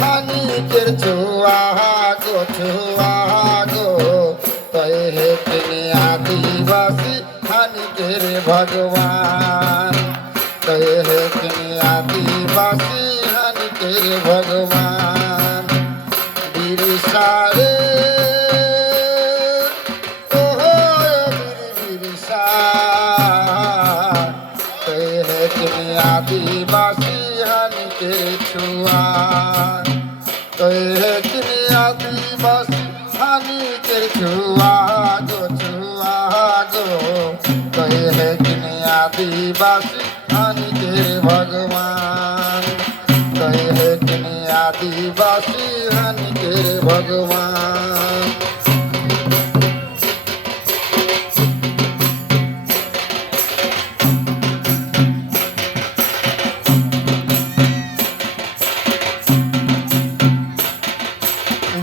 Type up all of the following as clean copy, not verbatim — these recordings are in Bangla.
হানিকের ছুয়া গো কহে তিনি আদিবাসী হানিকের ভগবান কহে তিনি আদিবাসী হানিকের ভগবান বিরসারে আদিবাসী হানিকের ছুয়া তিনি আদিবাসী হানিকের ছুয়া গো তিনি আদিবাসী হানিকের ভগবান তিনি আদিবাসী হানিকের ভগবান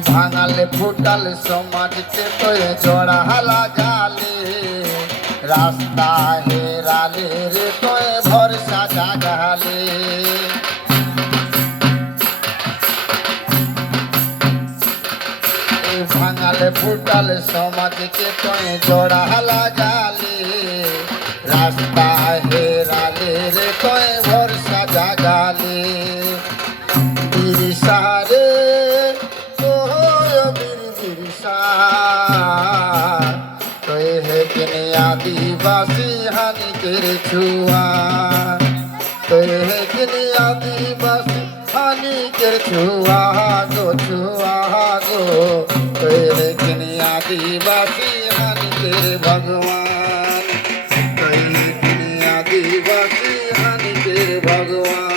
ভাঙালে ফুটালে সমাজকে তো জোড়া লাগালে রাস্তা হেরালে রে তো ভরসা জাগালে ভাঙালে ফুটালে সমাজকে তো জোড়া লাগালে রাস্তা হেরালে রে তো ভরসা জাগালে বিরসারে তিনি আদিবাসী হানিকের ছুয়া তিনি আদিবাসী হানিকের ছুয়া গো তিনি আদিবাসী হানিকের ভগবান তিনি আদিবাসী হানিকের ভগবান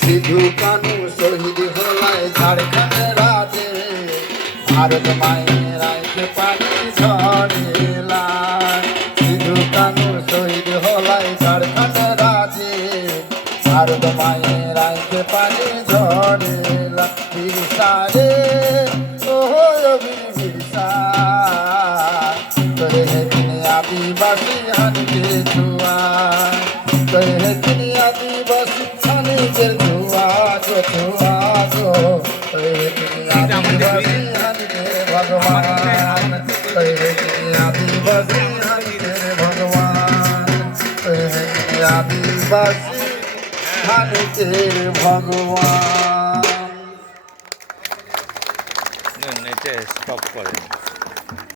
সিধু কানু শহীদ হলায় ঝাড়খণ্ড রাজে ভারত মায়ের আইকে পানি ঝরেলা সিধু কানু শহীদ হলায় ঝাড়খণ্ড রাজে ভারত মায়ের আইকে পানি ঝরেলা বিরসারে বিরসা তিনি আদিবাসী হানিকের ছুয়া তিনি আদিবাসী হানিকের ছুয়া গো তিনি আদিবাসী হানিকের ভগবান তিনি আদিবাসী হানিকের ভগবান তিনি আদিবাসী হানিকের ভগবান নেটে স্টপ করেন।